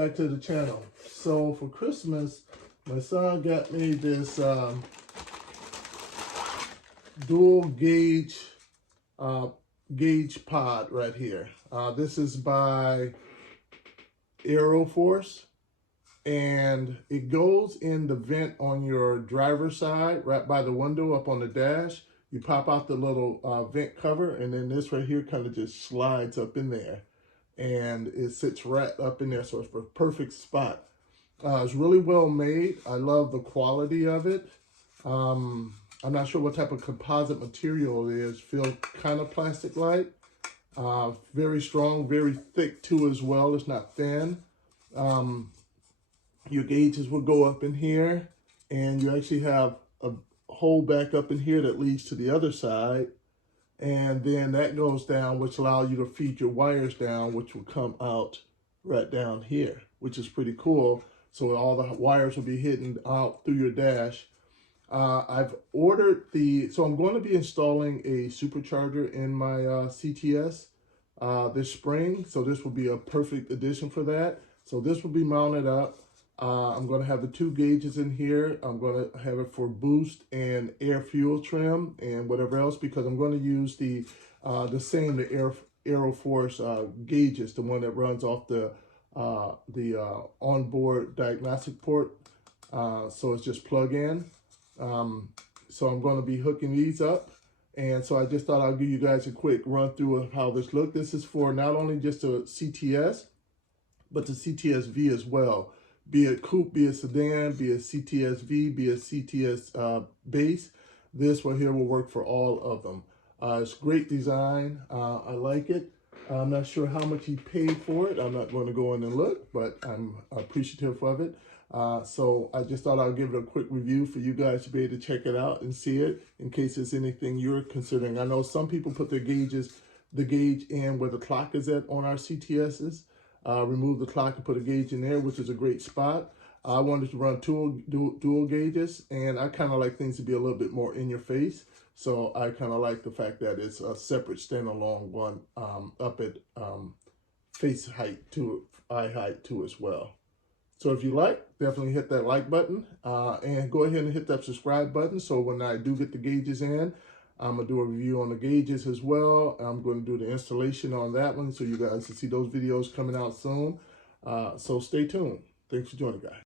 back to the channel. So for Christmas, my son got me this dual gauge pod right here. This is by Aeroforce, and it goes in the vent on your driver's side, right by the window up on the dash. You pop out the little vent cover, and then this right here kind of just slides up in there, and it sits right up in there, so it's a perfect spot. It's really well made. I love the quality of it. I'm not sure what type of composite material it is. Feels kind of plastic-like. Very strong, very thick too as well. It's not thin. Your gauges will go up in here, and you actually have a hole back up in here that leads to the other side, and then that goes down, which allows you to feed your wires down, which will come out right down here, which is pretty cool. So all the wires will be hidden out through your dash. I've ordered so I'm going to be installing a supercharger in my CTS this spring, so this will be a perfect addition for that. So this will be mounted up. I'm going to have the 2 gauges in here. I'm going to have it for boost and air fuel trim and whatever else, because I'm going to use the Aeroforce gauges, the one that runs off the onboard diagnostic port. So it's just plug in. So I'm going to be hooking these up. And so I just thought I'll give you guys a quick run through of how this looks. This is for not only just a CTS, but the CTS-V as well. Be it coupe, be it sedan, be it CTS-V, be it CTS base. This one here will work for all of them. It's great design. I like it. I'm not sure how much he paid for it. I'm not going to go in and look, but I'm appreciative of it. So I just thought I'll give it a quick review for you guys to be able to check it out and see it in case there's anything you're considering. I know some people put the gauge in where the clock is at on our CTSs. Remove the clock and put a gauge in there, which is a great spot. I wanted to run dual gauges, and I kind of like things to be a little bit more in your face. So I kind of like the fact that it's a separate standalone one up at face height to eye height too as well. So if you like, definitely hit that like button and go ahead and hit that subscribe button. So when I do get the gauges in, I'm going to do a review on the gauges as well. I'm going to do the installation on that one, so you guys can see those videos coming out soon. So stay tuned. Thanks for joining, guys.